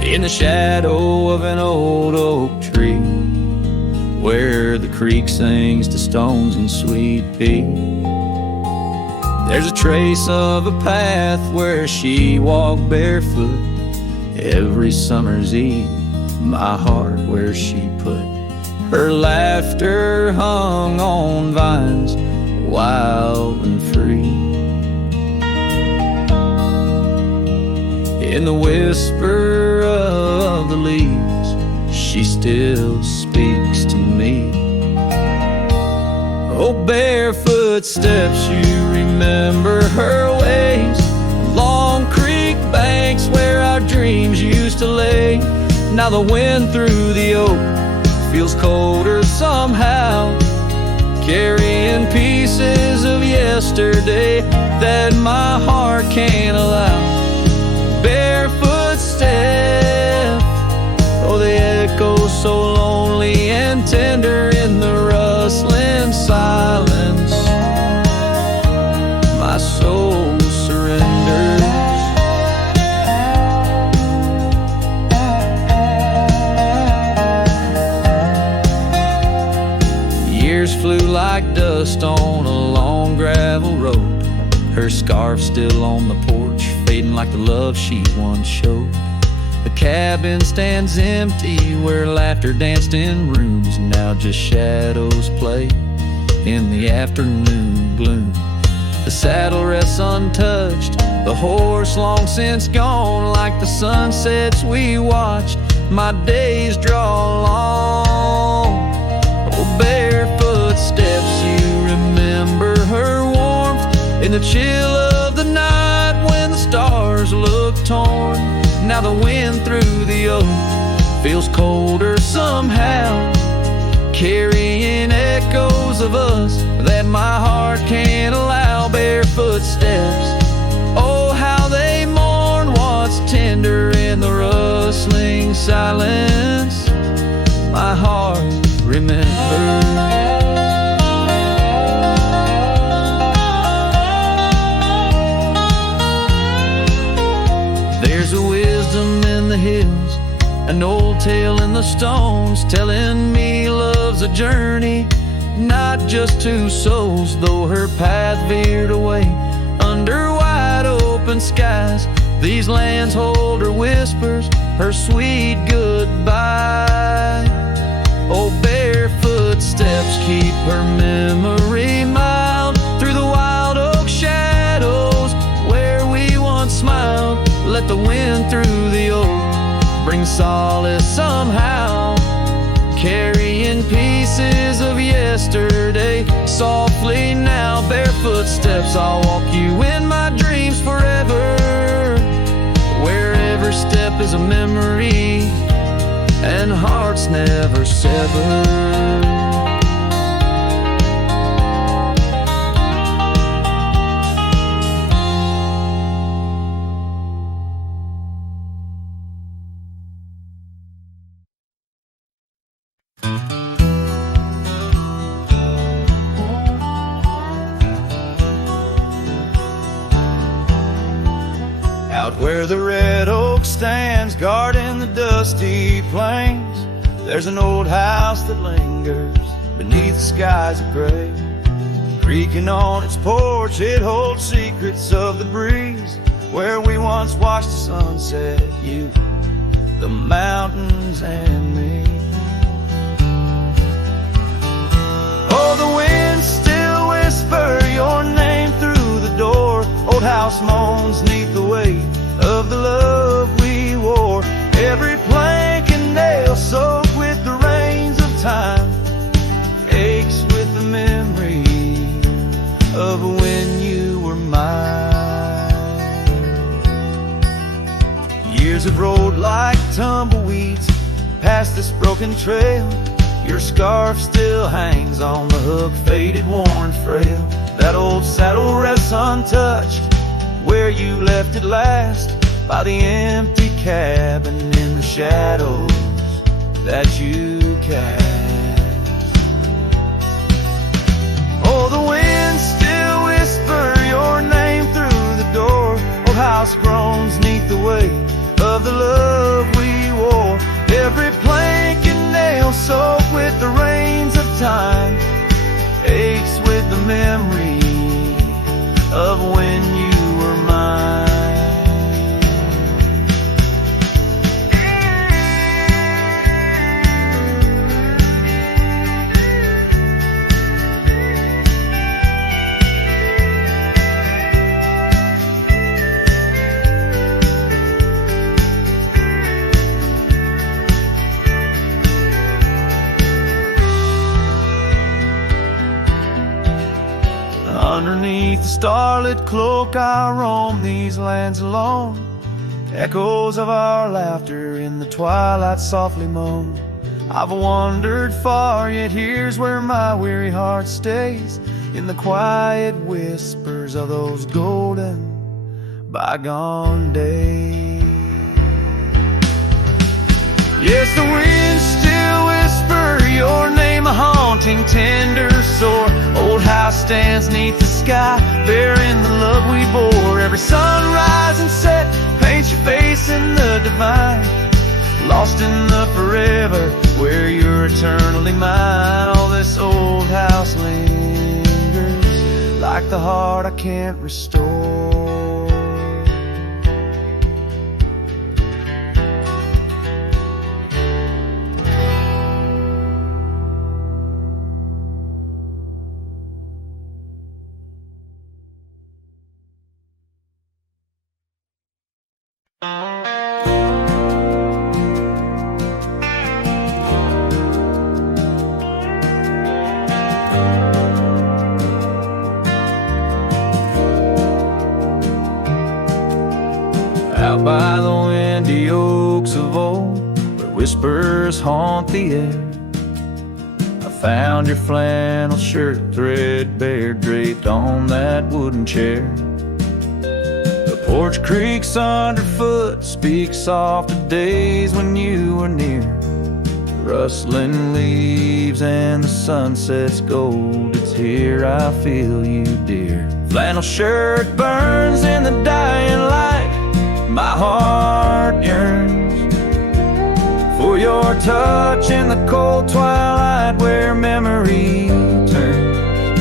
In the shadow of an old oak tree, where the creek sings to stones and sweet pea, there's a trace of a path where she walked barefoot every summer's eve. My heart where she put her laughter hung on vines, wild and free. In the whisper of the leaves, she still speaks to me. Oh, barefoot steps, you remember her ways. Long creek banks where our dreams used to lay. Now the wind through the oak feels colder somehow, carrying pieces of yesterday that my heart can't allow. Barefoot step, oh, they echo so lonely and tender in the rustling silence. My soul surrenders. Years flew like dust on a long gravel road. Her scarf still on the porch, fading like the love she once showed. The cabin stands empty where laughter danced in rooms. Now just shadows play in the afternoon gloom. The saddle rests untouched, the horse long since gone. Like the sunsets we watched, my days draw long. Oh, barefoot steps, you remember her warmth in the chill of the night when the stars look torn. Now the wind through the oak feels colder somehow, carrying echoes of us that my heart can't allow. Barefoot steps, oh, how they mourn what's tender in the rustling silence. My heart remembers. There's a wisdom in the hills, an old tale in the stones, telling me love's a journey, not just two souls. Though her path veered away under wide open skies, these lands hold her whispers, her sweet goodbye. Oh, barefoot steps keep her memory mild through the wild oak shadows where we once smiled. Let the wind through the oak bring solace somehow, carrying pieces of yesterday softly now. Barefoot steps, I'll walk you in my dreams forever, where every step is a memory and hearts never sever. Where the red oak stands guarding the dusty plains, there's an old house that lingers beneath the skies of gray. Creaking on its porch, it holds secrets of the breeze, where we once watched the sunset, you, the mountains, and me. Oh, the wind still whisper your name through the door. Old house moans neath the weight of the love we wore. Every plank and nail soaked with the rains of time aches with the memory of when you were mine. Years have rolled like tumbleweeds past this broken trail. Your scarf still hangs on the hook, faded, worn, frail. That old saddle rests untouched where you left it last, by the empty cabin in the shadows that you cast. weight of the love we wore. Every plank and nail soaked with the rains of time aches with the memory of when you were mine. Underneath the starlit cloak I roam these lands alone. Echoes of our laughter in the twilight softly moan. I've wandered far, yet here's where my weary heart stays, in the quiet whispers of those golden bygone days. Yes, the winds still whisper your name, a haunting, tender, sore. Old house stands neath the sky, bearing the love we bore. Every sunrise and set paints your face in the divine, lost in the forever where you're eternally mine. All this old house lingers like the heart I can't restore. Out by the windy oaks of old, where whispers haunt the air, I found your flannel shirt threadbare draped on that wooden chair. The porch creaks underfoot, speaks soft of days when you were near. Rustling leaves and the sunset's gold, it's here I feel you, dear. Flannel shirt burns in the dying light, my heart yearns for your touch in the cold twilight where memory turns.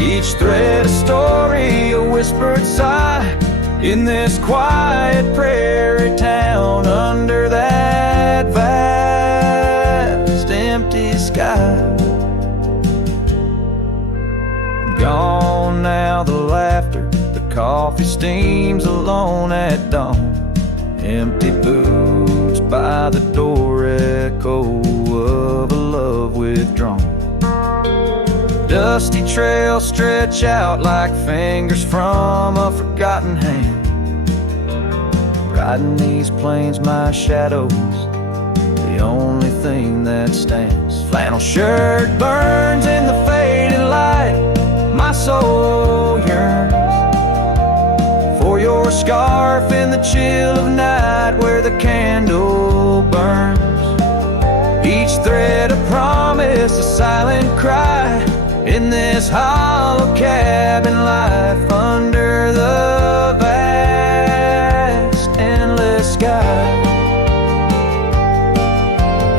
Each thread a story, a whispered sigh, in this quiet prairie town under that vast empty sky. Gone now the laughter, coffee steams alone at dawn. Empty boots by the door, echo of a love withdrawn. Dusty trails stretch out like fingers from a forgotten hand. Riding these plains, my shadow's the only thing that stands. Flannel shirt burns in the faded light, my soul yearns for your scarf in the chill of night where the candle burns. Each thread a promise, a silent cry, in this hollow cabin life under the vast endless sky.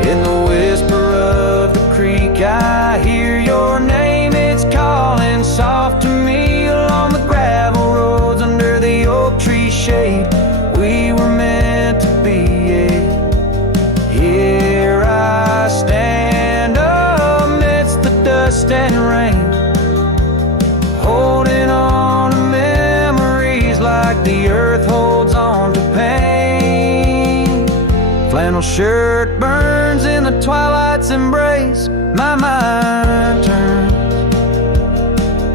In the whisper of the creek I hear your name, it's calling soft to me along the gravel roads under the oak tree shade. We were meant to be, yeah. Here I stand amidst the dust and rain, holding on to memories like the earth holds on to pain. Flannel shirt burns in the twilight's embrace, my mind turns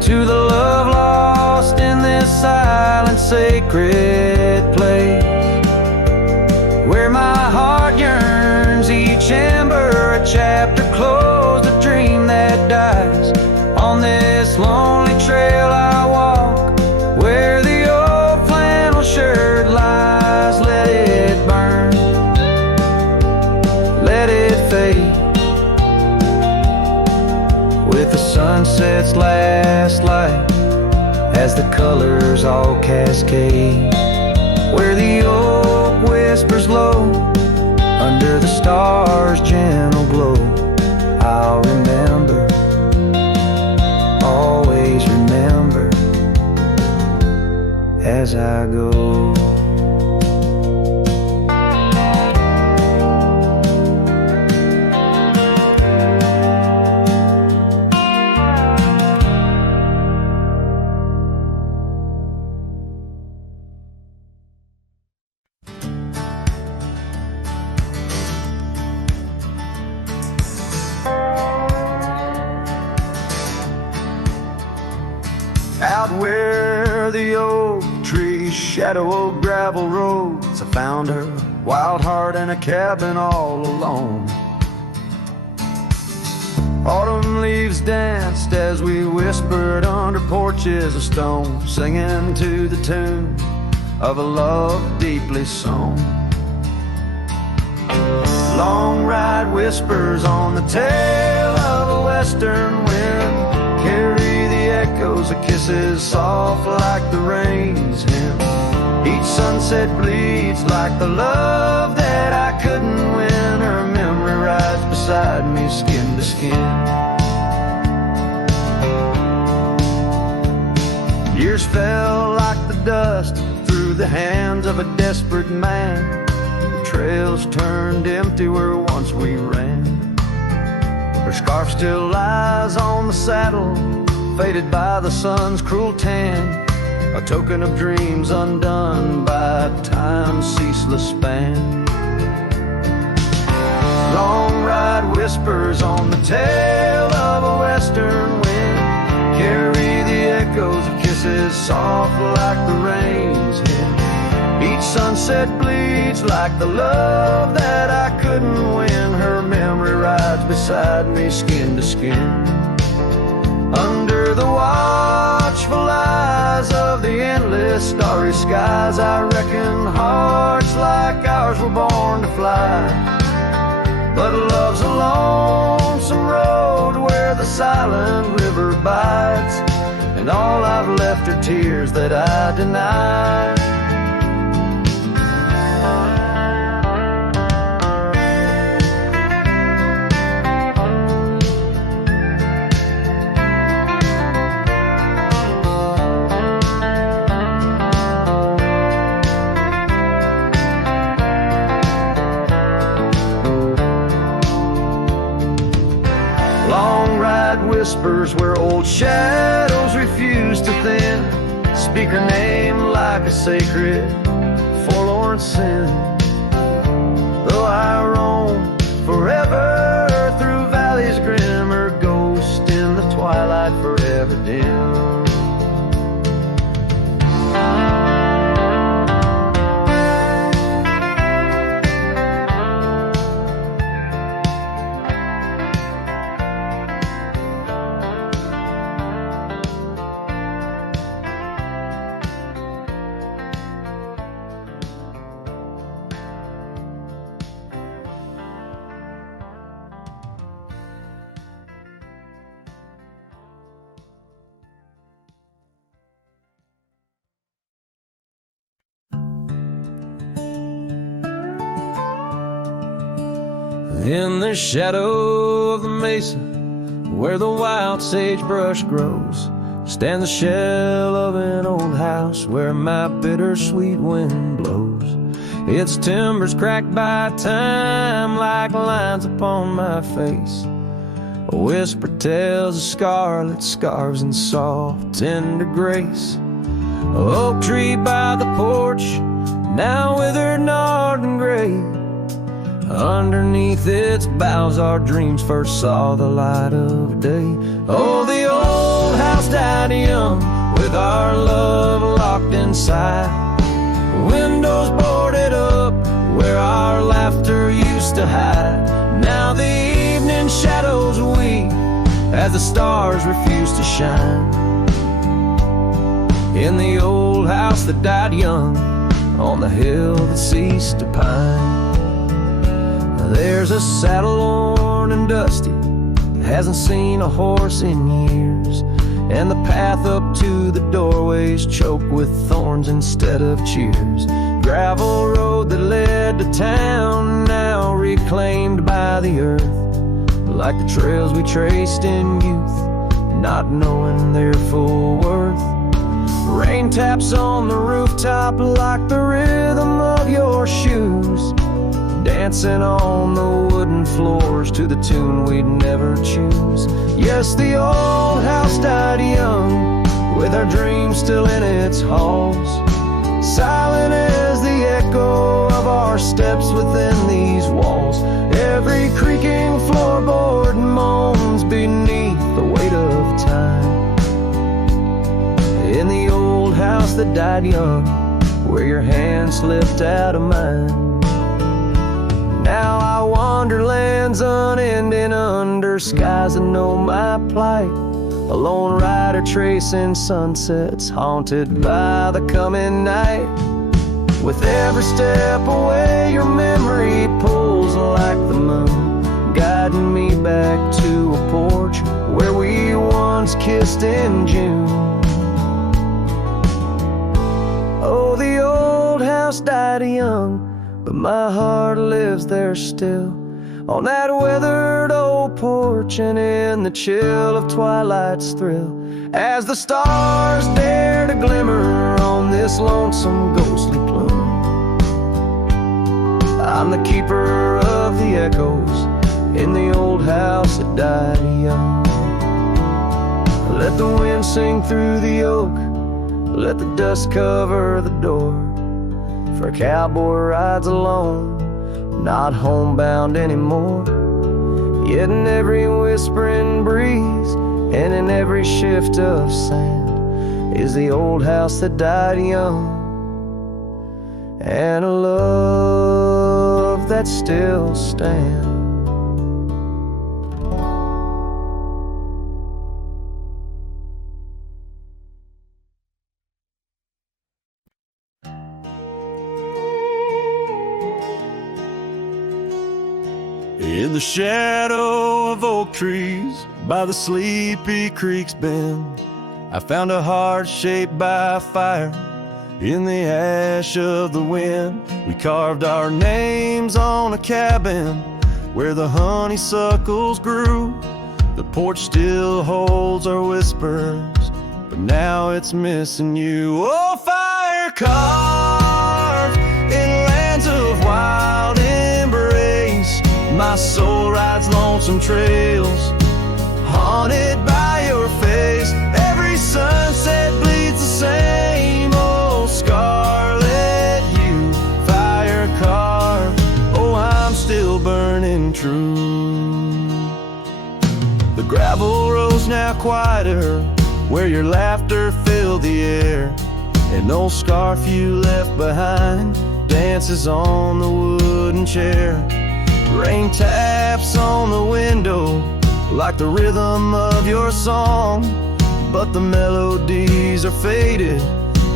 to the love lost in this silent sacred place, where my heart yearns, each ember a chapter closed, a dream that dies. On this lonely trail I walk, where the old flannel shirt lies. Let it burn, let it fade, with the sunset's last light as the colors all cascade, where the old whispers low, under the stars' gentle glow. I'll remember, always remember, as I go. Out where the oak trees shadow old gravel roads, I found her, wild heart in a cabin all alone. Autumn leaves danced as we whispered under porches of stone, singing to the tune of a love deeply sown. Long ride whispers on the tail of a western wind carry echoes of kisses soft like the rain's hymn. Each sunset bleeds like the love that I couldn't win. Her memory rides beside me, skin to skin. Years fell like the dust through the hands of a desperate man. The trails turned empty where once we ran. Her scarf still lies on the saddle, faded by the sun's cruel tan, a token of dreams undone by time's ceaseless span. Long ride whispers on the tail of a western wind carry the echoes of kisses soft like the rain's hymn. Each sunset bleeds like the love that I couldn't win. Her memory rides beside me, skin to skin. Under the watchful eyes of the endless starry skies, I reckon hearts like ours were born to fly. But love's a lonesome road where the silent river bites, and all I've left are tears that I deny. Whispers where old shadows refuse to thin, speak her name like a sacred, forlorn sin. Though I roam forever through valleys grim, her ghost in the twilight forever dim. In the shadow of the mesa, where the wild sagebrush grows, stands the shell of an old house where my bittersweet wind blows. Its timbers cracked by time like lines upon my face. A whisper tells of scarlet scarves and soft tender grace. A oak tree by the porch, now withered, gnarled and gray. Underneath its boughs our dreams first saw the light of day. Oh, the old house died young with our love locked inside. Windows boarded up where our laughter used to hide. Now the evening shadows weep as the stars refuse to shine. In the old house that died young on the hill that ceased to pine. There's a saddle worn and dusty, hasn't seen a horse in years, and the path up to the doorway's choked with thorns instead of cheers. gravel road that led to town, now reclaimed by the earth, like the trails we traced in youth, not knowing their full worth. Rain taps on the rooftop like the rhythm of your shoes, dancing on the wooden floors to the tune we'd never choose. Yes, the old house died young, with our dreams still in its halls, silent as the echo of our steps within these walls. Every creaking floorboard moans beneath the weight of time. In the old house that died young, where your hand slipped out of mine. Now I wander lands unending under skies that know my plight, a lone rider tracing sunsets haunted by the coming night. With every step away your memory pulls like the moon, guiding me back to a porch where we once kissed in June. Oh, the old house died young, but my heart lives there still, on that weathered old porch and in the chill of twilight's thrill, as the stars dare to glimmer on this lonesome ghostly plume. I'm the keeper of the echoes in the old house that died young. Let the wind sing through the oak, let the dust cover the door, for a cowboy rides alone, not homebound anymore. Yet in every whispering breeze and in every shift of sand is the old house that died young, and a love that still stands. In the shadow of oak trees by the sleepy creek's bend, I found a heart shaped by fire in the ash of the wind. We carved our names on a cabin where the honeysuckles grew. The porch still holds our whispers, but now it's missing you. Oh, fire carved in lands of wild embrace, my soul rides lonesome trails, haunted by your face. Every sunset bleeds the same old scarlet hue, fire carved. Oh, I'm still burning true. The gravel road's now quieter, where your laughter filled the air. An old scarf you left behind dances on the wooden chair. Rain taps on the window like the rhythm of your song, but the melodies are faded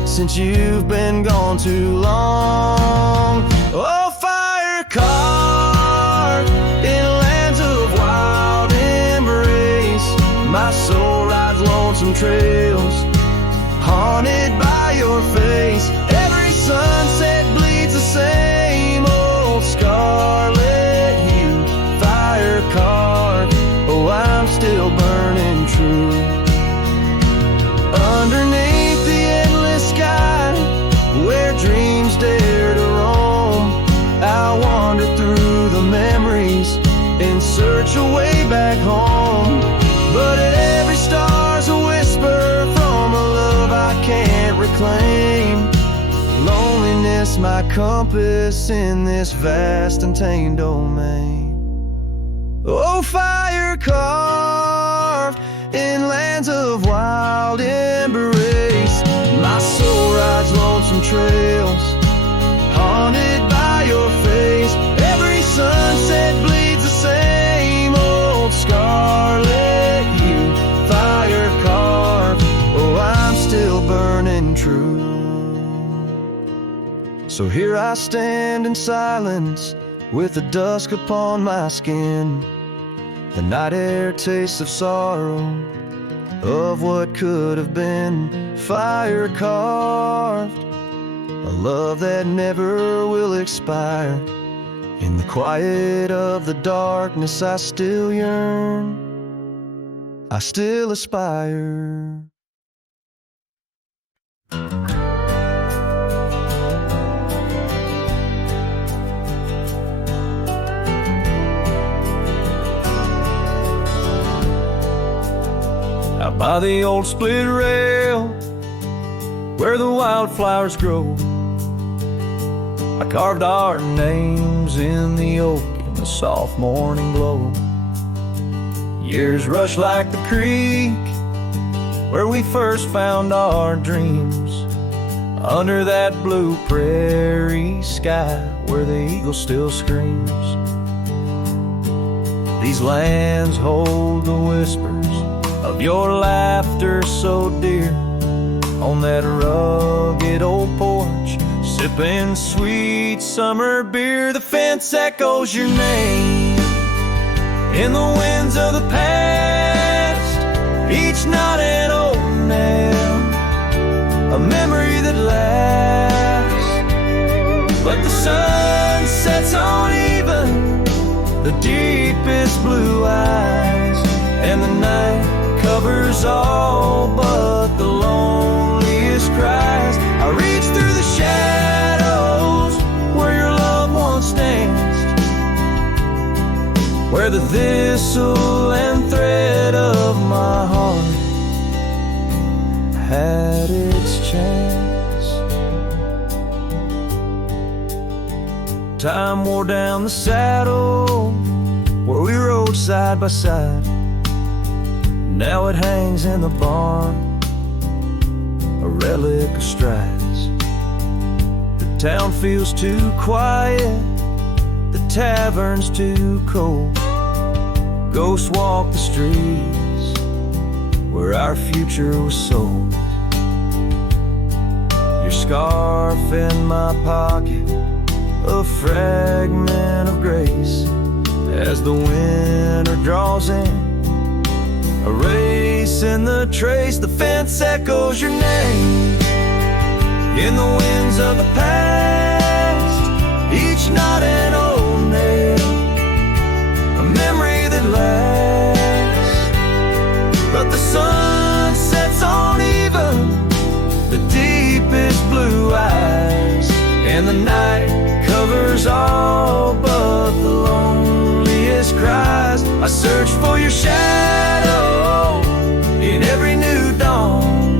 since you've been gone too long. Oh, fire carved in lands of wild embrace, my soul rides lonesome trails, haunted by your face. Every sunset bleeds the same old scarlet hue, fire carved. Oh, I'm still burning true. Underneath the endless sky, where dreams dare to roam, I wander through the memories in search of way back home. But every star's a whisper from a love I can't reclaim. Loneliness my compass in this vast and tame domain. Oh, fire carved in lands of wild embrace, my soul rides lonesome trails, haunted by your face. Every sunset bleeds the same old scarlet hue, fire carved. Oh, I'm still burning true. So here I stand in silence, with the dusk upon my skin. The night air tastes of sorrow, of what could have been. Fire carved, a love that never will expire. In the quiet of the darkness I still yearn, I still aspire. Out by the old split rail, where the wildflowers grow, I carved our names in the oak in the soft morning glow. Years rush like the creek where we first found our dreams, under that blue prairie sky where the eagle still screams. These lands hold the whispers of your laughter so dear, on that rugged old porch, sipping sweet summer beer. The fence echoes your name in the winds of the past, each knot an old nail, a memory that lasts. But the sun sets on even the deepest blue eyes, and the night covers all but the loneliest cries. I reach through the shadows where your love once danced, where the thistle and thread of my heart had its chance. Time wore down the saddle where we rode side by side. Now it hangs in the barn, a relic of strides. The town feels too quiet, the tavern's too cold. Ghosts walk the streets where our future was sold. Your scarf in my pocket, a fragment of grace, as the winter draws in, a race in the trace. The fence echoes your name in the winds of the past, each knot an old nail, a memory that lasts. But the sun sets on even the deepest blue eyes, and the night covers all but the loneliest cries. I search for your shadow in every new dawn,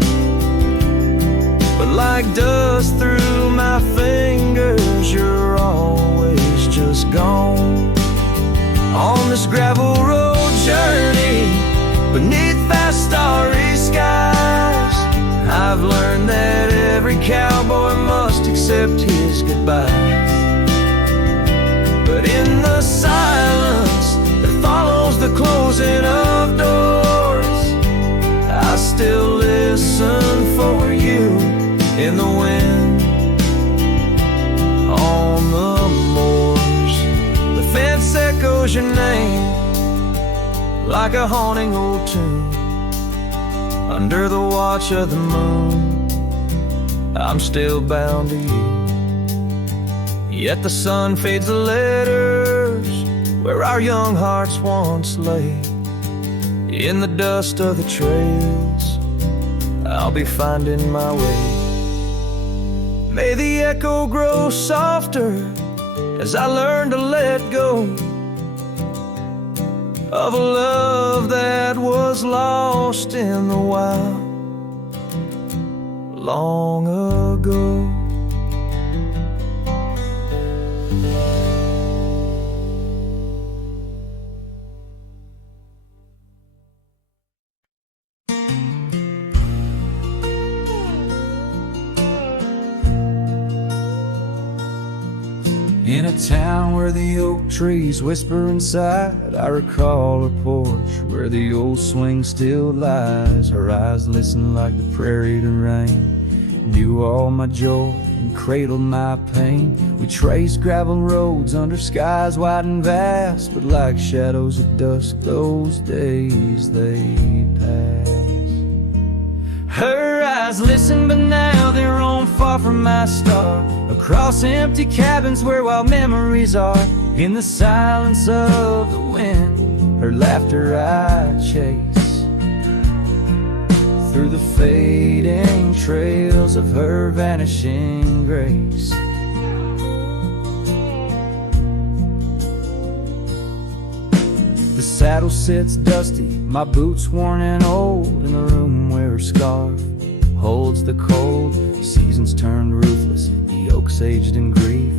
but like dust through my fingers, you're always just gone. On this gravel road journey beneath vast starry skies, I've learned that every cowboy must accept his goodbyes. But in the silence that follows the closing of doors, I still listen for you in the wind on the moors. The fence echoes your name like a haunting old tune. Under the watch of the moon, I'm still bound to you. Yet the sun fades the letters where our young hearts once lay. In the dust of the trails, I'll be finding my way. May the echo grow softer as I learn to let go of a love that was lost in the wild long ago. In a town where the oak trees whisper inside, I recall a porch where the old swing still lies. Her eyes listen like the prairie to rain, knew all my joy and cradled my pain. We traced gravel roads under skies wide and vast, but like shadows at dusk, those days they pass. Her eyes listen, but now they're on far from my star, across empty cabins where wild memories are. In the silence of the wind, her laughter I chase, through the fading trails of her vanishing grace. The saddle sits dusty, my boots worn and old, in the room where her scarf holds the cold. Seasons turned ruthless, the oaks aged in grief,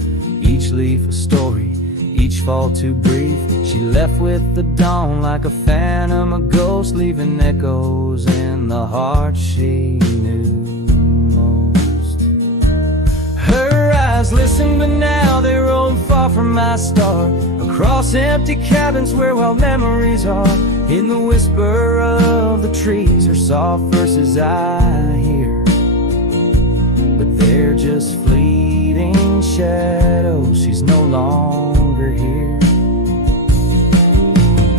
each leaf a story, each fall too brief. She left with the dawn like a phantom, a ghost, leaving echoes in the heart she knew most. Her eyes listen, but now they roam far from my star, across empty cabins where wild memories are. In the whisper of the trees, her soft verses I hear, but they're just fleeting shadows. She's no longer here.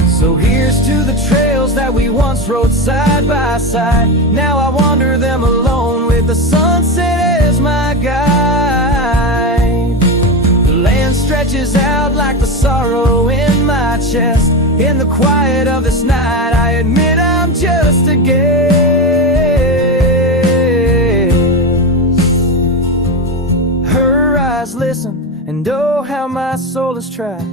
So here's to the trails that we once rode side by side. Now I wander them alone, with the sunset as my guide. The land stretches out like the sorrow in my chest. In the quiet of this night, I admit I'm just a guest. Her eyes listen, and oh how my soul has tried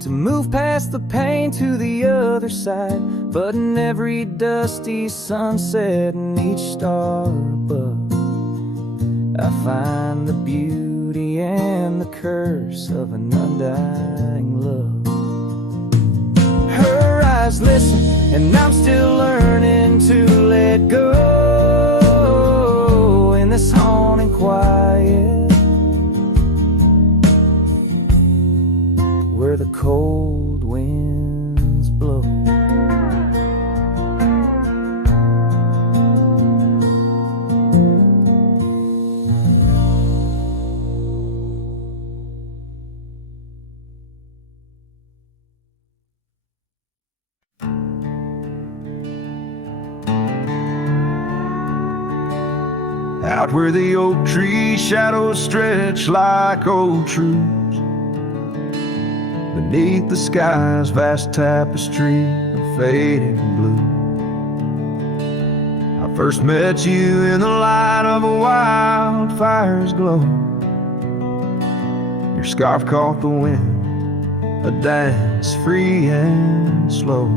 to move past the pain to the other side. But in every dusty sunset and each star above, I find the beauty and the curse of an undying love. Her eyes listen, and I'm still learning to let go in this haunting quiet, where the cold winds blow. Out where the oak tree shadows stretch like old truths, beneath the sky's vast tapestry of fading blue. I first met you in the light of a wildfire's glow. Your scarf caught the wind, a dance free and slow.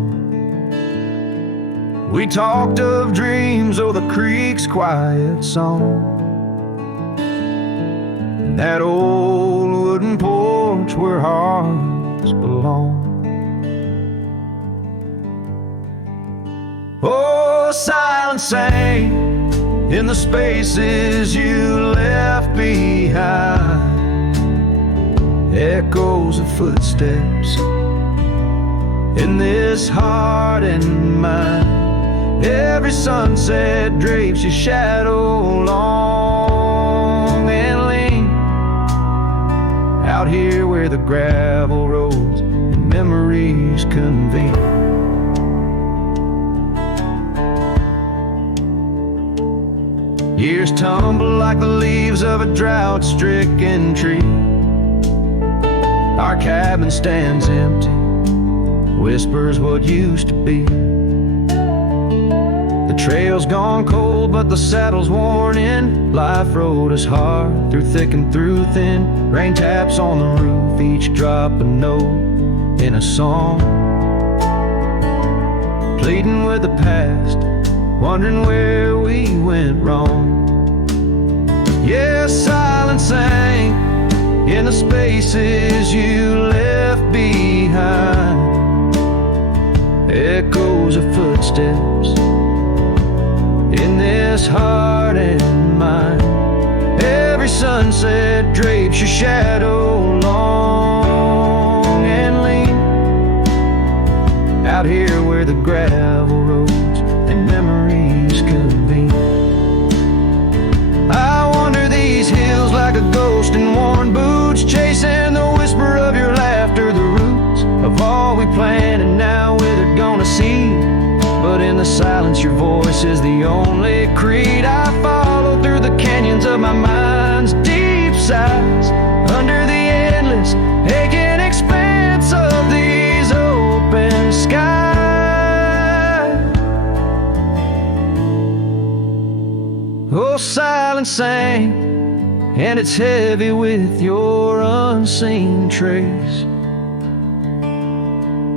We talked of dreams, oh the creek's quiet song, and that old wooden porch where hearts belong. Oh, silence sang in the spaces you left behind, echoes of footsteps in this heart and mind. Every sunset drapes your shadow long and lean, out here where the gravel roads and memories convene. Years tumble like the leaves of a drought-stricken tree. Our cabin stands empty, whispers what used to be. The trail's gone cold, but the saddle's worn in. Life rode us hard, through thick and through thin. Rain taps on the roof, each drop a note in a song. Pleading with the past, wondering where we went wrong. Yeah, silence sang in the spaces you left behind, echoes of footsteps in this heart and mind. Every sunset drapes your shadow long and lean, out here where the gravel roads and memories convene. I wander these hills like a ghost in worn boots, chasing the whisper of your laughter, the roots of all we planned and now withered gonna see. But in the silence your voice is the only creed I follow through the canyons of my mind. one's deep sighs under the endless aching expanse of these open skies. Oh, silence sang, and it's heavy with your unseen trace.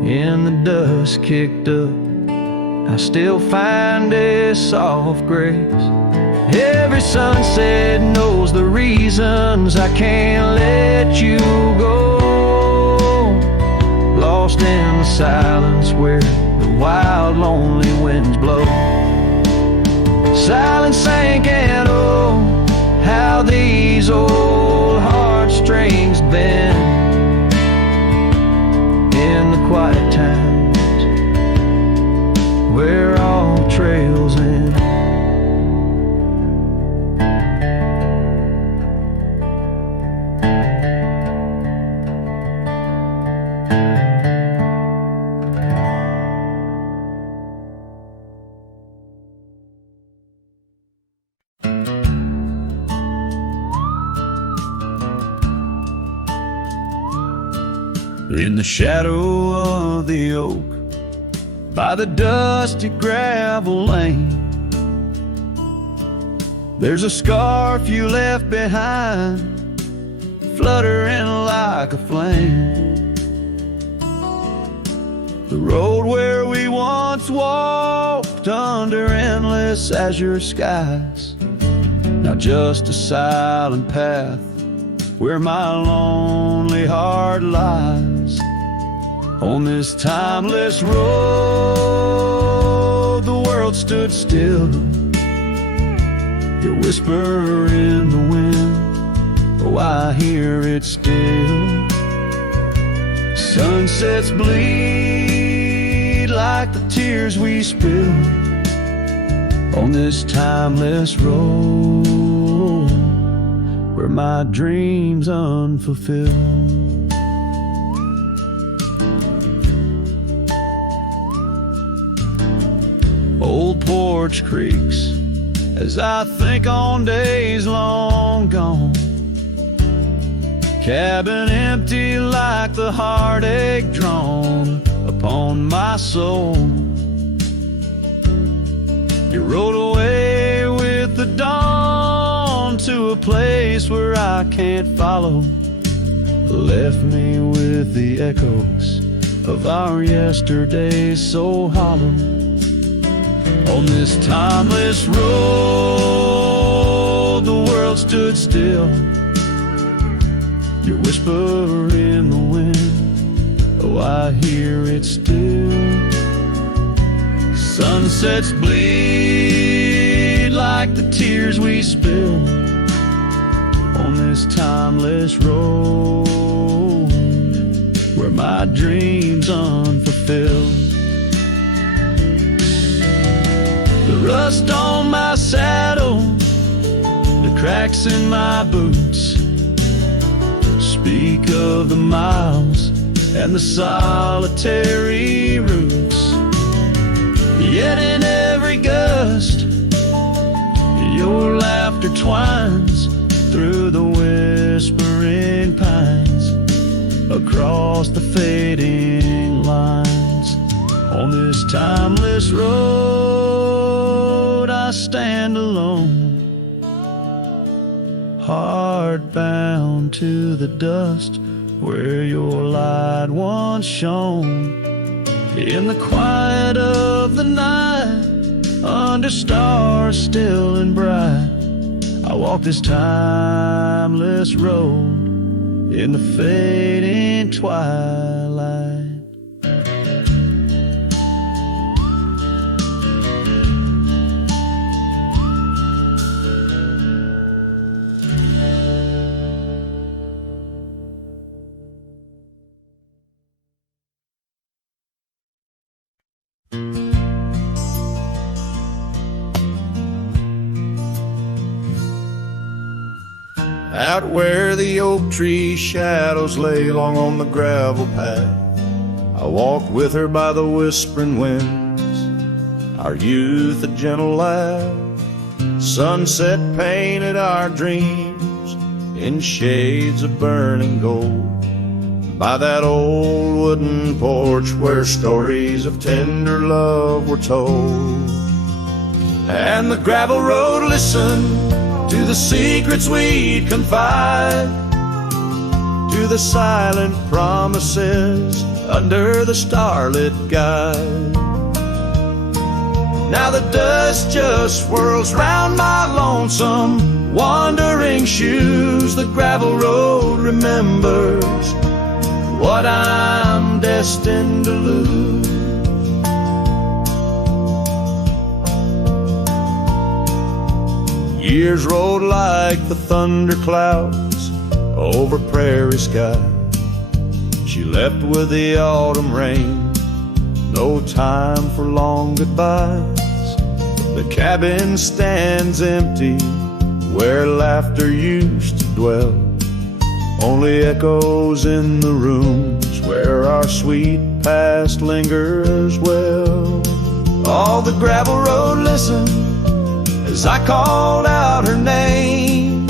In the dust kicked up, I still find a soft grace. Every sunset knows the reasons I can't let you go. Lost in the silence where the wild, lonely winds blow. Silence sank, and oh, how these old heartstrings bend in the quiet times where all trails end. In the shadow of the oak, by the dusty gravel lane, there's a scarf you left behind, fluttering like a flame. The road where we once walked under endless azure skies, now just a silent path where my lonely heart lies. On this timeless road, the world stood still. Your whisper in the wind, oh, I hear it still. Sunsets bleed like the tears we spill on this timeless road where my dreams unfulfilled. Old porch creaks as I think on days long gone. Cabin empty like the heartache drawn upon my soul. You rode away with the dawn to a place where I can't follow. Left me with the echoes of our yesterdays so hollow. On this timeless road, the world stood still. Your whisper in the wind, oh, I hear it still. Sunsets bleed like the tears we spill on this timeless road where my dreams unfulfilled. The rust on my saddle, the cracks in my boots speak of the miles and the solitary routes. Yet in every gust, your laughter twines through the whispering pines, across the fading lines. On this timeless road, I stand alone, heart bound to the dust where your light once shone. In the quiet of the night, under stars still and bright, I walk this timeless road in the fading twilight. Out where the oak tree shadows lay long on the gravel path, I walked with her by the whispering winds, our youth a gentle laugh. Sunset painted our dreams in shades of burning gold, by that old wooden porch where stories of tender love were told. And the gravel road listened to the secrets we'd confide, to the silent promises under the starlit guide. Now the dust just swirls round my lonesome wandering shoes. The gravel road remembers what I'm destined to lose. Years rolled like the thunder clouds over prairie sky. She left with the autumn rain, no time for long goodbyes. The cabin stands empty where laughter used to dwell, only echoes in the rooms where our sweet past lingers well. All the gravel road listened as I called out her name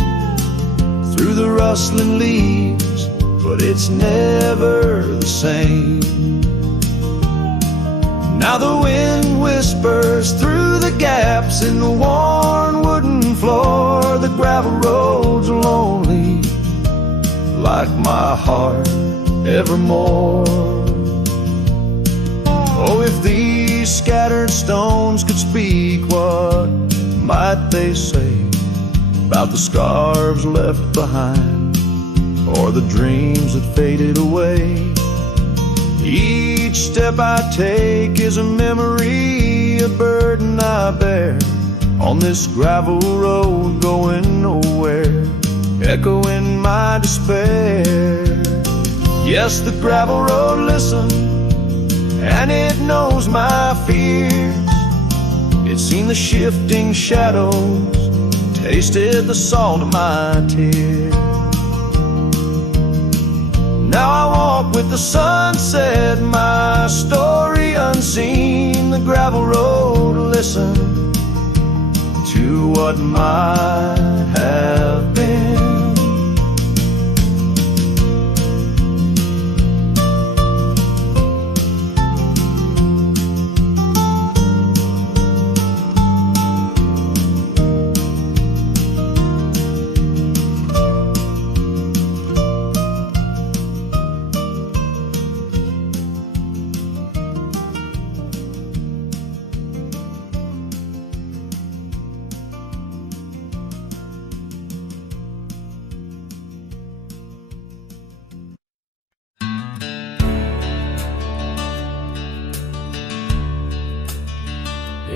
through the rustling leaves, but it's never the same. Now the wind whispers through the gaps in the worn wooden floor. The gravel road's lonely like my heart evermore. Oh, if these scattered stones could speak, what might they say about the scars left behind, or the dreams that faded away? Each step I take is a memory, a burden I bear on this gravel road going nowhere, echoing my despair. Yes, the gravel road listens, and it knows my fears. It's seen the shifting shadows, tasted the salt of my tears. Now I walk with the sunset, my story unseen. The gravel road listen to what might have been.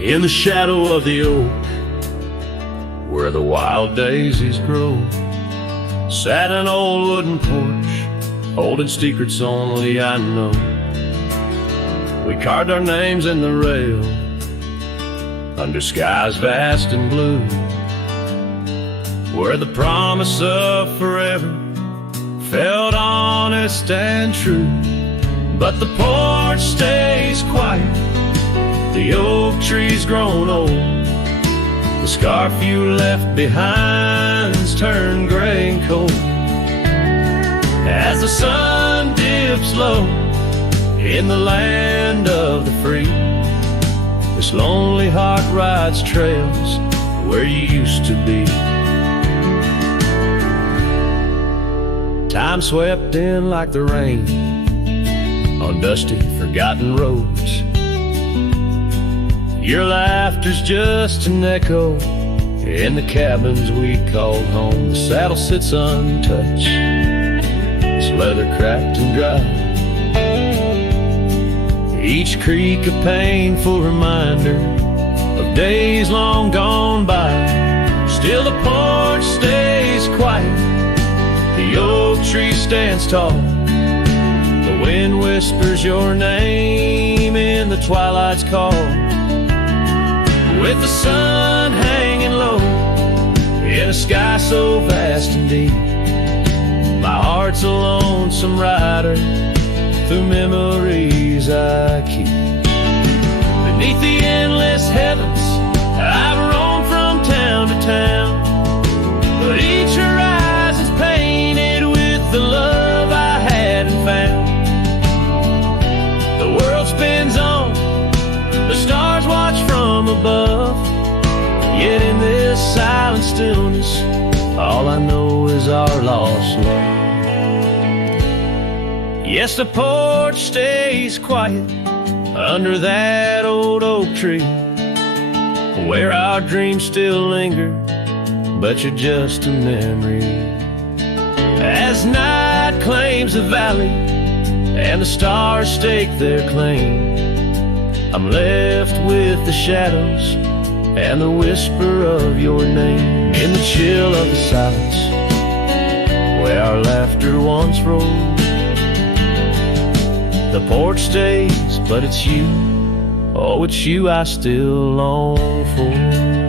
In the shadow of the oak, where the wild daisies grow, sat an old wooden porch, holding secrets only I know. We carved our names in the rail, under skies vast and blue, where the promise of forever felt honest and true. But the porch stays quiet, the oak tree's grown old, the scarf you left behind's turned gray and cold. As the sun dips low in the land of the free, this lonely heart rides trails where you used to be. Time swept in like the rain on dusty, forgotten roads. Your laughter's just an echo in the cabins we called home. The saddle sits untouched, its leather cracked and dry, each creak a painful reminder of days long gone by. Still the porch stays quiet, the oak tree stands tall, the wind whispers your name in the twilight's call. With the sun hanging low in a sky so vast and deep, my heart's a lonesome rider through memories I keep. Beneath the endless heavens I've roamed from town to town, but each horizon's stillness, all I know is our lost love. Yes, the porch stays quiet under that old oak tree, where our dreams still linger, but you're just a memory. As night claims the valley and the stars stake their claim, I'm left with the shadows and the whisper of your name. In the chill of the silence, where our laughter once rolled, the porch stays, but it's you, oh, it's you I still long for.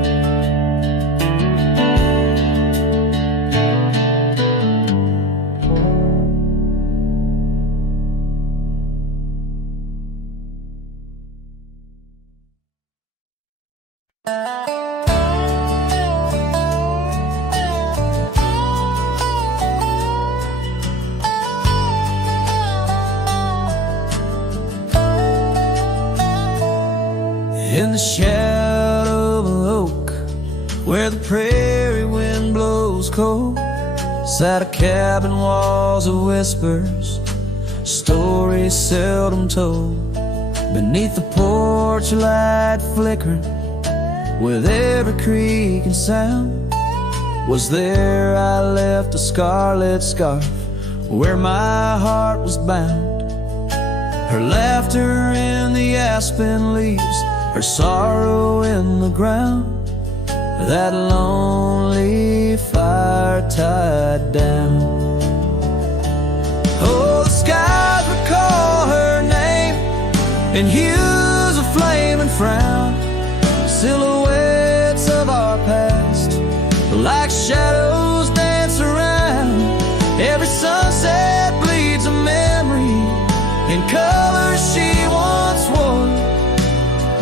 In the shadow of an oak, where the prairie wind blows cold, sat a cabin, walls of whispers, stories seldom told. Beneath the porch light flickering, with every creak and sound, was there I left a scarlet scarf where my heart was bound. Her laughter in the aspen leaves, her sorrow in the ground, that lonely fire tied down. Oh, the skies recall her name in hues of flame and frown, silhouettes of our past, like shadows dance around. Every sunset bleeds a memory in colors she once wore.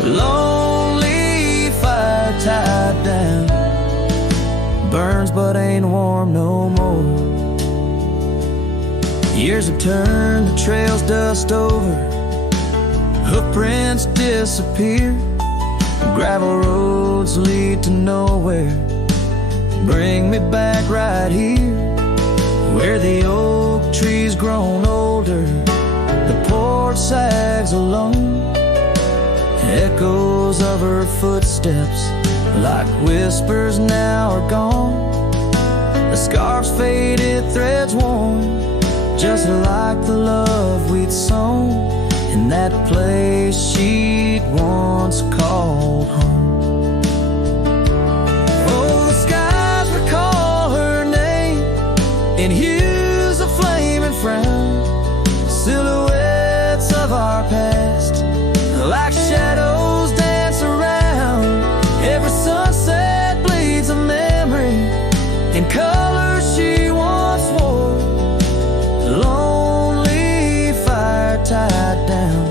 Lonely fire tied down, burns but ain't warm no more. Years have turned the trails dust over, hoofprints disappear, gravel roads lead to nowhere. Bring me back right here, where the oak tree's grown older, the porch sags alone. Echoes of her footsteps, like whispers, now are gone. The scarf's faded, threads worn, just like the love we'd sown in that place she'd once called home. Oh, the skies recall her name in hues of flame and frown, silhouettes of our past, like shadows dance around. Every sunset bleeds a memory in colors she once wore. Lonely fire tied down,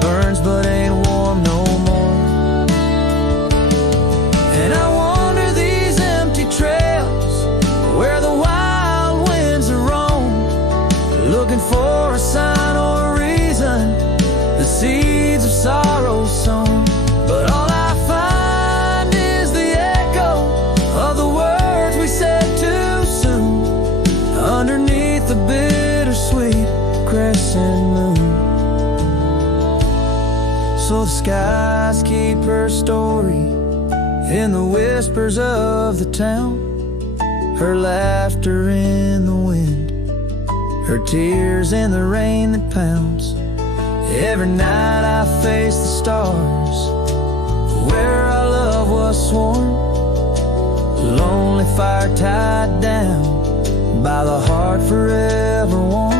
burns but ain't warm no more. And I wander these empty trails where the wild winds are roam, looking for a sign or a reason, the seeds of sorrow sown. But all I find is the echo of the words we said too soon, underneath the bittersweet crescent moon. So the skies keep her story in the whispers of the town, her laughter in the wind, her tears in the rain that pounds. Every night I face the stars, where our love was sworn. Lonely fire tied down by the heart forever warm.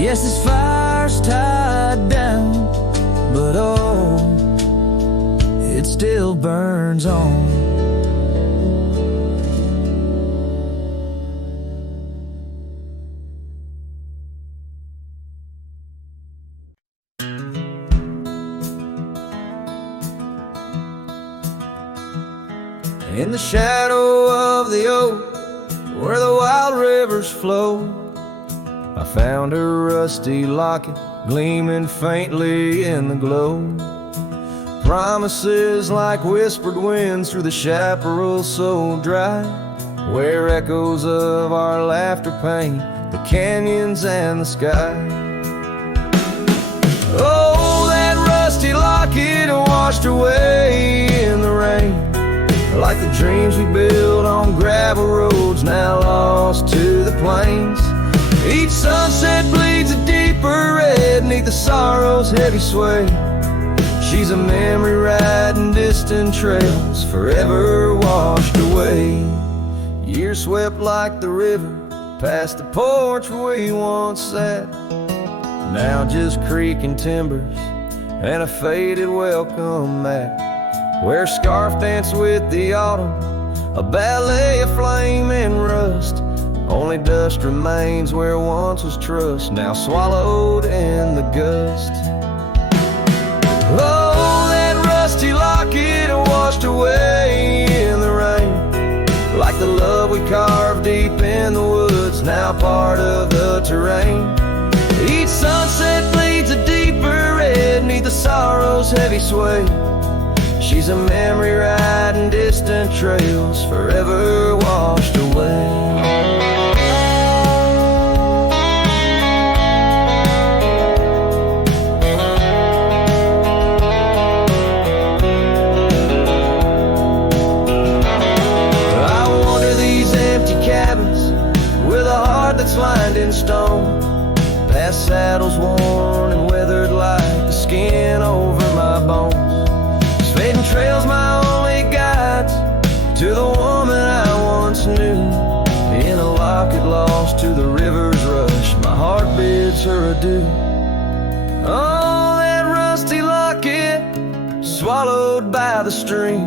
Yes, this fire's tied down, but oh, it still burns on. In the shadow of the oak, where the wild rivers flow, I found a rusty locket gleaming faintly in the glow. Promises like whispered winds through the chaparral so dry, where echoes of our laughter paint the canyons and the sky. Oh, that rusty locket washed away in the rain, like the dreams we built on gravel roads now lost to the plains. Each sunset bleeds a deeper red neath the sorrow's heavy sway. She's a memory riding distant trails, forever washed away. Years swept like the river past the porch where we once sat, now just creaking timbers and a faded welcome mat, where scarf danced with the autumn, a ballet of flame and rust. Only dust remains where once was trust, now swallowed in the gust. Oh, that rusty locket washed away in the rain, like the love we carved deep in the woods, now part of the terrain. Each sunset bleeds a deeper red neath the sorrow's heavy sway. She's a memory riding distant trails, forever washed away. Lined in stone, past saddles worn and weathered like the skin over my bones. These fading trails my only guides to the woman I once knew. In a locket lost to the river's rush, my heart bids her adieu. Oh, that rusty locket swallowed by the stream,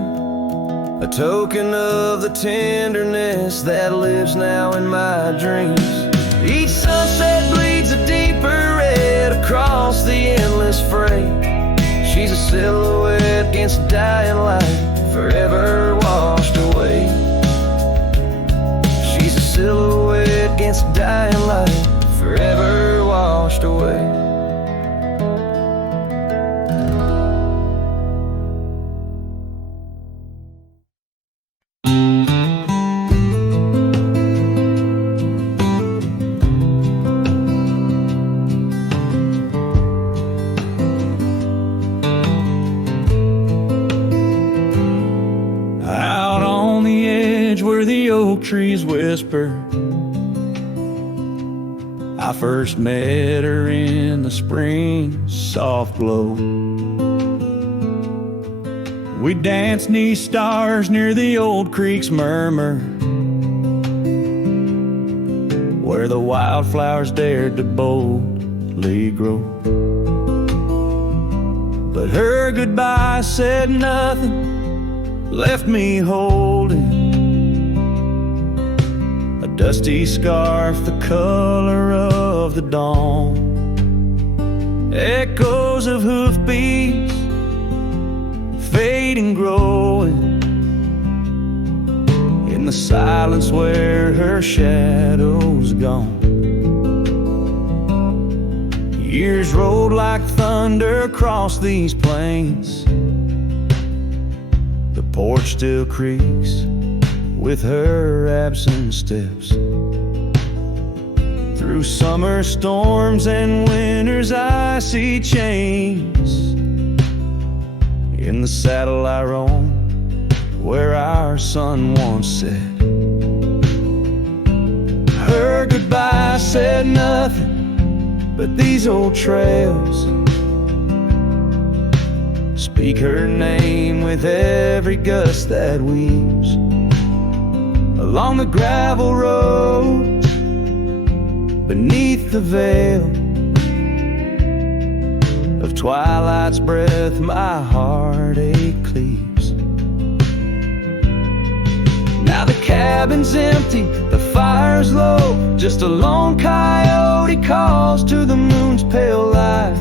a token of the tenderness that lives now in my dreams. Each sunset bleeds a deeper red across the endless freight. She's a silhouette against dying light, forever washed away. She's a silhouette against dying light, forever washed away. Trees whisper, I first met her in the spring soft glow. We danced 'neath stars near the old creek's murmur, where the wildflowers dared to boldly grow. But her goodbye said nothing, left me holding dusty scarf the color of the dawn. Echoes of hoofbeats fade and growing in the silence where her shadow's gone. Years rolled like thunder across these plains. The porch still creaks with her absent steps. Through summer storms and winter's icy chains, in the saddle I roam where our sun once set. Her goodbye said nothing, but these old trails speak her name with every gust that weaves along the gravel road beneath the veil of twilight's breath. My heartache cleaves. Now the cabin's empty, the fire's low, just a lone coyote calls to the moon's pale light.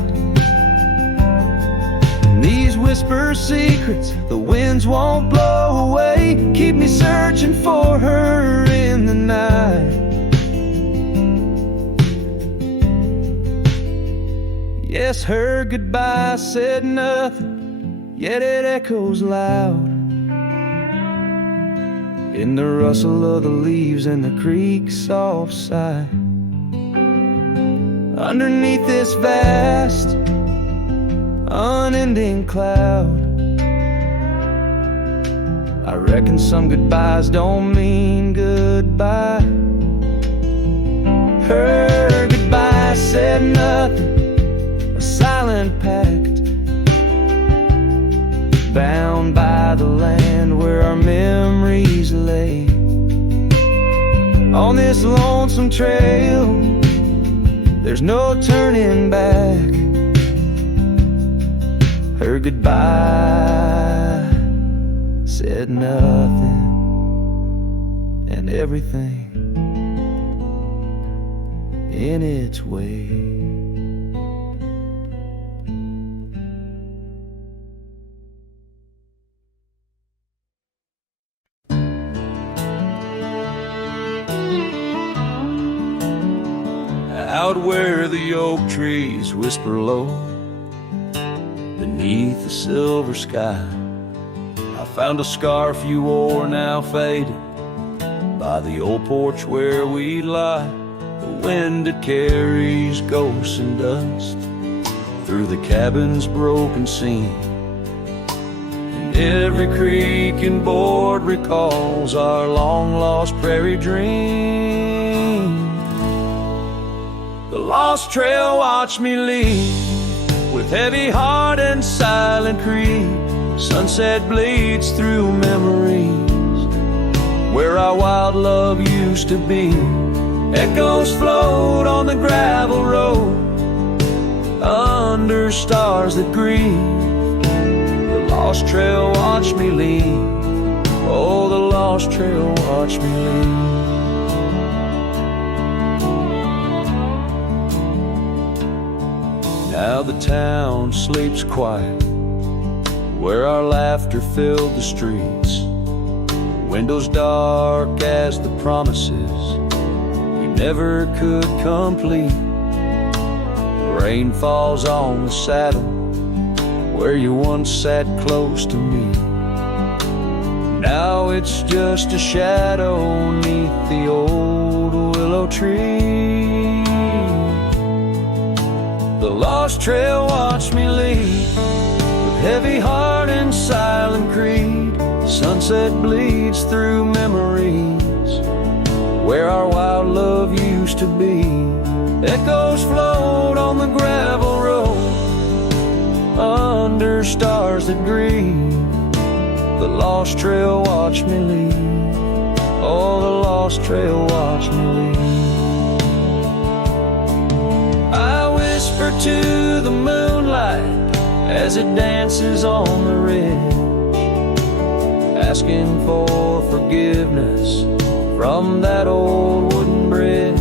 And these whisper secrets the winds won't blow away, keep me searching for her in the night. Yes, her goodbye said nothing. yet it echoes loud in the rustle of the leaves and the creek's soft sigh. Underneath this vast, unending cloud, I reckon some goodbyes don't mean goodbye. Her goodbye said nothing, a silent pact, bound by the land where our memories lay. On this lonesome trail, there's no turning back. Her goodbye said nothing and everything in its way. Out where the oak trees whisper low beneath the silver sky, I found a scarf you wore, now faded, by the old porch where we lie. The wind that carries ghosts and dust through the cabin's broken seam, and every creak and board recalls our long-lost prairie dream. The lost trail watched me leave with heavy heart and silent creep. Sunset bleeds through memories where our wild love used to be. Echoes float on the gravel road under stars that grieve. The lost trail watched me leave. Oh, the lost trail watched me leave. Now the town sleeps quiet where our laughter filled the streets. Windows dark as the promises we never could complete. Rain falls on the saddle where you once sat close to me. Now it's just a shadow neath the old willow tree. The lost trail watched me leave with heavy heart and silent creed. Sunset bleeds through memories where our wild love used to be. Echoes float on the gravel road under stars that grieve. The lost trail watched me leave. Oh, the lost trail watched me leave. I whisper to the moonlight as it dances on the ridge, asking for forgiveness from that old wooden bridge.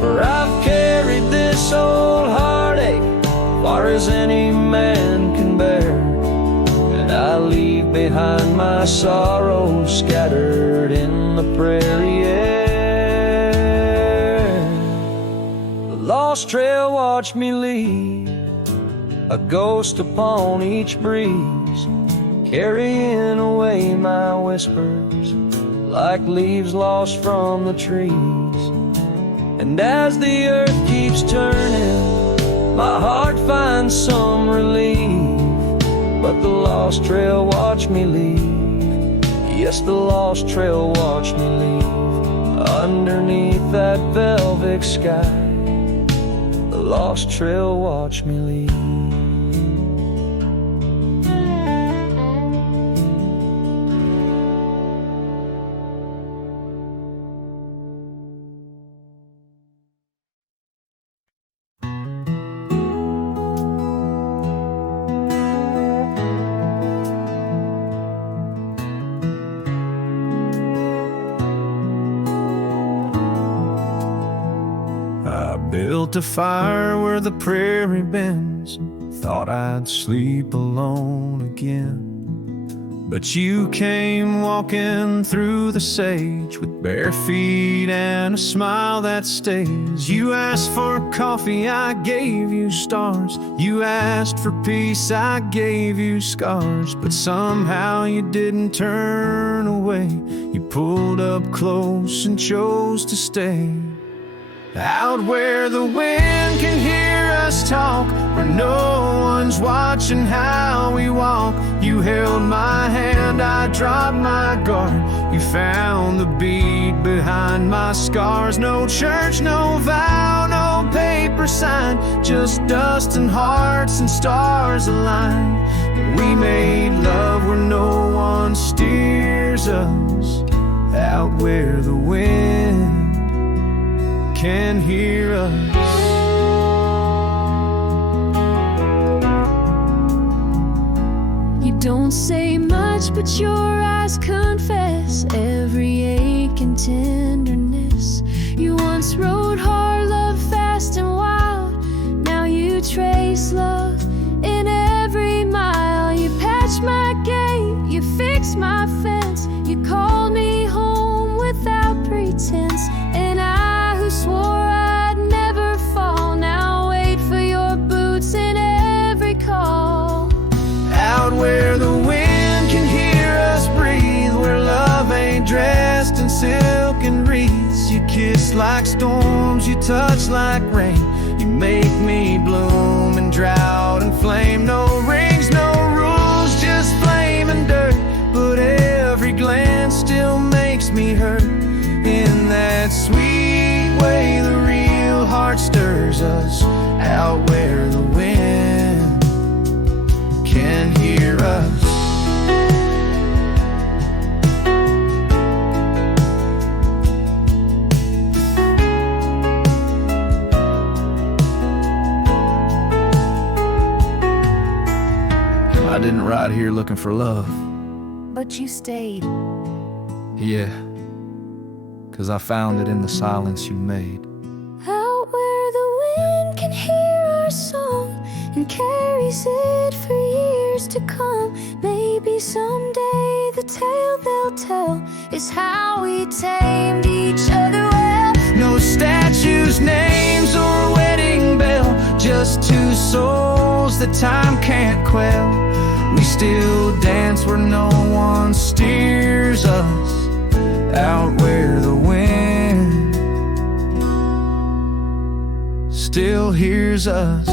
For I've carried this old heartache far as any man can bear, and I leave behind my sorrow scattered in the prairie air. The lost trail watched me leave, a ghost upon each breeze, carrying away my whispers like leaves lost from the trees. And as the earth keeps turning, my heart finds some relief. But the lost trail watched me leave. Yes, the lost trail watched me leave. Underneath that velvet sky, the lost trail watched me leave. Built a fire where the prairie bends, thought I'd sleep alone again. But you came walking through the sage with bare feet and a smile that stays. You asked for coffee, I gave you stars. You asked for peace, I gave you scars. But somehow you didn't turn away. You pulled up close and chose to stay. Out where the wind can hear us talk, where no one's watching how we walk. You held my hand, I dropped my guard. You found the beat behind my scars. No church, no vow, no paper sign, just dust and hearts and stars aligned. We made love where no one steers us, out where the wind can hear us. You don't say much, but your eyes confess every ache and tenderness. You once rode hard, loved fast and wild. Now you trace love in every mile. You patched my gate, you fixed my fence. You called me home without pretense. And I who swore I'd never fall, now wait for your boots in every call. Out where the wind can hear us breathe, where love ain't dressed in silk and wreaths. You kiss like storms, you touch like rain. You make me bloom in drought and flame. No rings, no rules, just flame and dirt. But every glance still makes me hurt. In that sweet way the real heart stirs us, out where the wind can hear us. I didn't ride here looking for love, But you stayed. yeah, 'cause I found it in the silence you made. Out where the wind can hear our song and carries it for years to come. Maybe someday the tale they'll tell is how we tamed each other well. No statues, names, or wedding bell, just two souls that time can't quell. We still dance where no one steers us, out where the wind still hears us.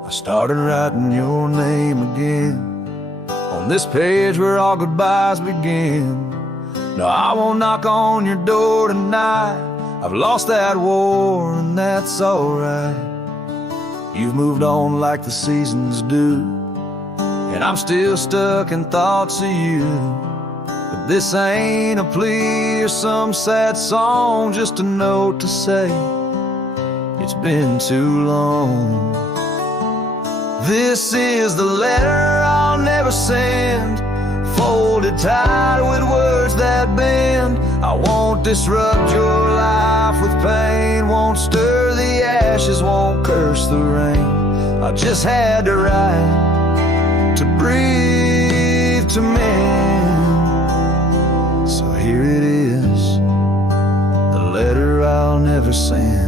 I started writing your name again on this page where all goodbyes begin. No, I won't knock on your door tonight. I've lost that war and that's alright. You've moved on like the seasons do, and I'm still stuck in thoughts of you. But this ain't a plea or some sad song, just a note to say it's been too long. This is the letter I'll never send, folded tight with words that bend. I won't disrupt your life with pain, won't stir the ashes, won't curse the rain. I just had to write, to breathe, to mend. So here it is, the letter I'll never send.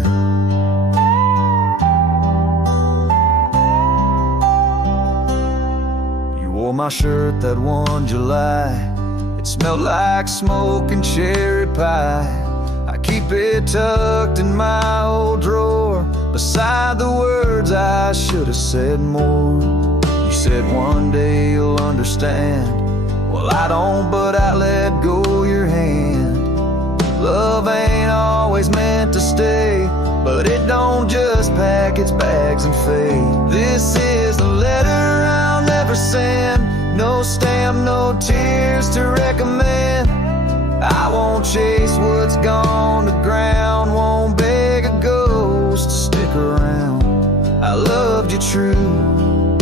My shirt that one July, it smelled like smoke and cherry pie. I keep it tucked in my old drawer, beside the words I should have said more. You said one day you'll understand. Well, I don't, but I let go your hand. Love ain't always meant to stay, but it don't just pack its bags and fade. This is the letter I'll never send, No stamp, no tears to recommend. I won't chase what's gone to ground, won't beg a ghost to stick around. I loved you true,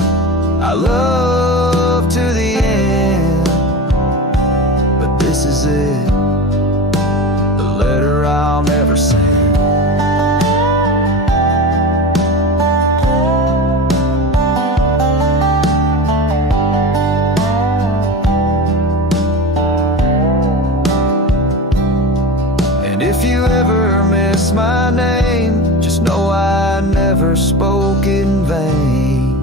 I love to the end, but this is it, the letter I'll never send. If you ever miss my name, just know I never spoke in vain.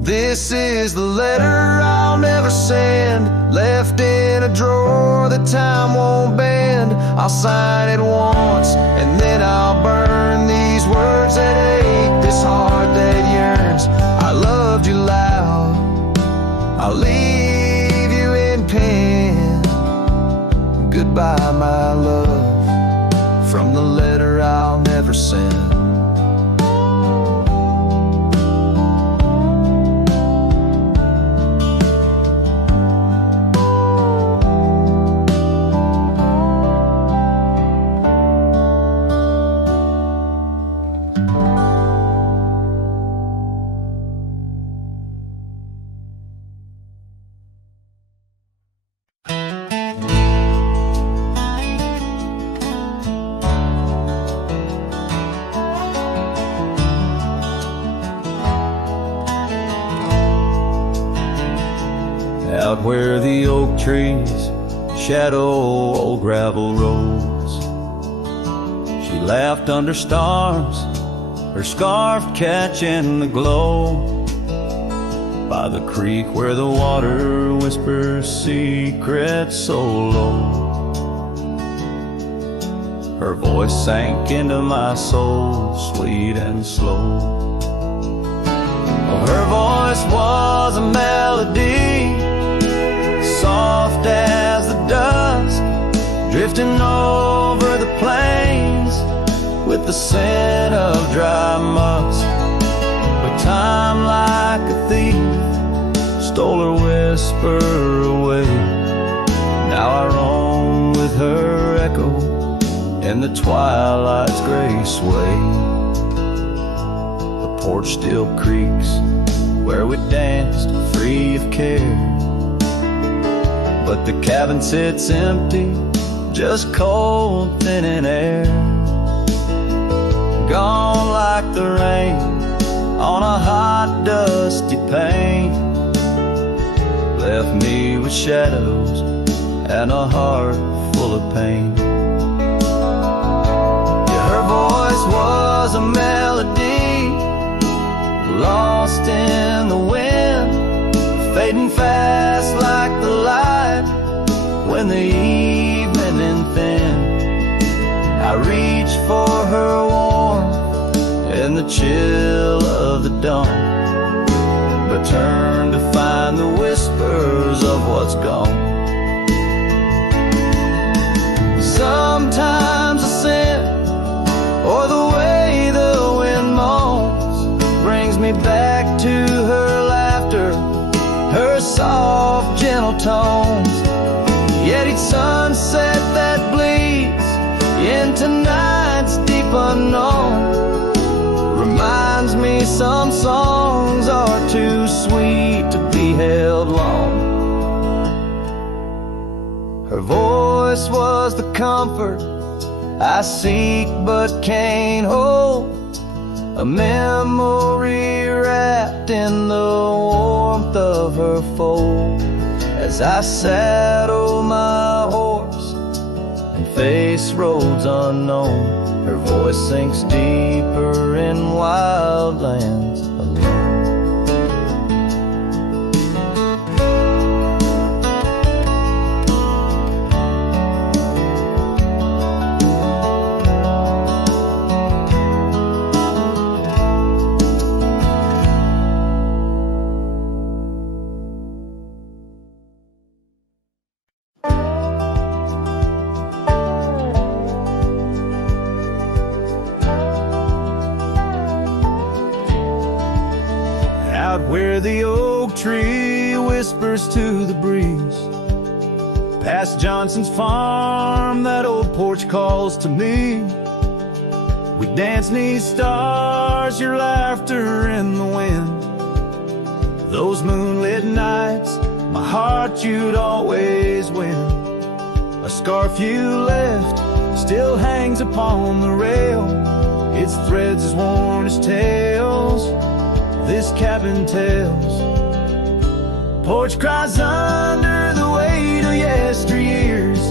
This is the letter I'll never send, left in a drawer that time won't bend. I'll sign it once and then I'll burn these words that ache, this heart that yearns. I loved you loud, I'll leave you in pen. Goodbye, my love, from the letter I'll never send. Out where the oak trees shadow old gravel roads, she laughed under stars, her scarf catching the glow. By the creek where the water whispers secrets so low, her voice sank into my soul, sweet and slow. Her voice was a melody, soft as the dusk, drifting over the plains with the scent of dry musk. But time, like a thief, stole her whisper away. Now I roam with her echo in the twilight's gray sway. The porch still creaks where we danced free of care, but the cabin sits empty, just cold, thinning air. Gone like the rain on a hot, dusty pane, left me with shadows and a heart full of pain. Yeah, her voice was a melody, lost in the wind, fading fast like the light when the evening thinned. I reached for her warmth in the chill of the dawn, but turned to find the whispers of what's gone. Sometimes the scent or the way the wind moans brings me back to her laughter, her soft, gentle tones. Yet each sunset that bleeds into night's deep unknown reminds me some songs are too sweet to be held long. Her voice was the comfort I seek but can't hold, a memory wrapped in the warmth of her fold. As I saddle my horse and face roads unknown, her voice sinks deeper in wild lands alone. whispers to the breeze. Past Johnson's farm, that old porch calls to me. We dance 'neath stars, your laughter in the wind. Those moonlit nights, my heart you'd always win. A scarf you left still hangs upon the rail. Its threads as worn as tales this cabin tells. Porch cries under the weight of yesteryears.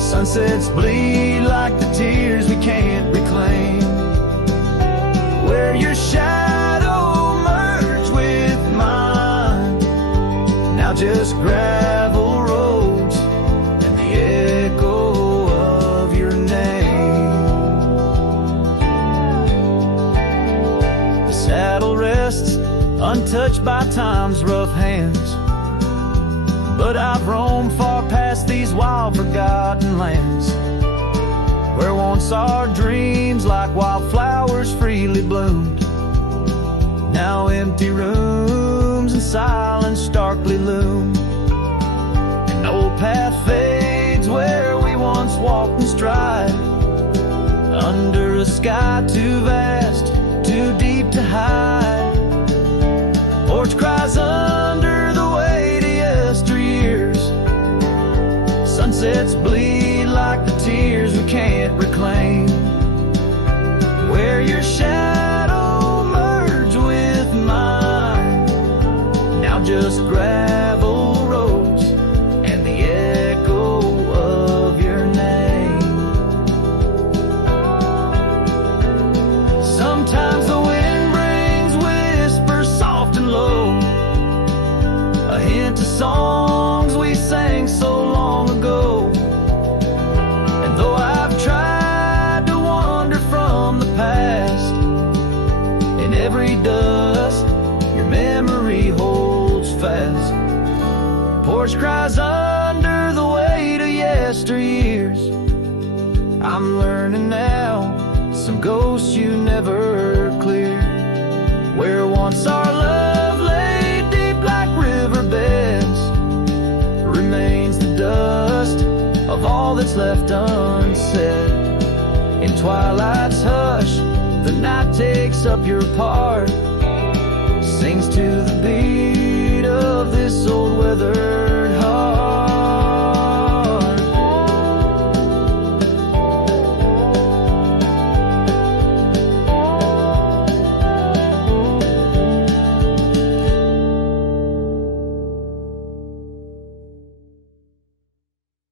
Sunsets bleed like the tears we can't reclaim. Where your shadow merged with mine, now just gravel roads and the echo of your name. The saddle rests untouched by time's rough hands, but I've roamed far past these wild forgotten lands, where once our dreams like wildflowers freely bloomed. Now empty rooms and silence starkly loom. An old path fades where we once walked in stride, under a sky too vast, too deep to hide. Porch cries under the weight of yesteryears. Sunsets bleed like the tears we can't reclaim. Where your shadow merged with mine, now just gravel roads and the echo of your name. Sometimes the wind brings whispers soft and low, a hint of songs we sang so long ago. And though I've tried to wander from the past, in every dust your memory holds fast. Porch cries under the weight of yesteryears. I'm learning now, some ghosts you never cleared. Where once our love lay deep like riverbeds, remains the dust of all that's left unsaid. In twilight's hush, the night takes up your part, sings to the beat of this old weather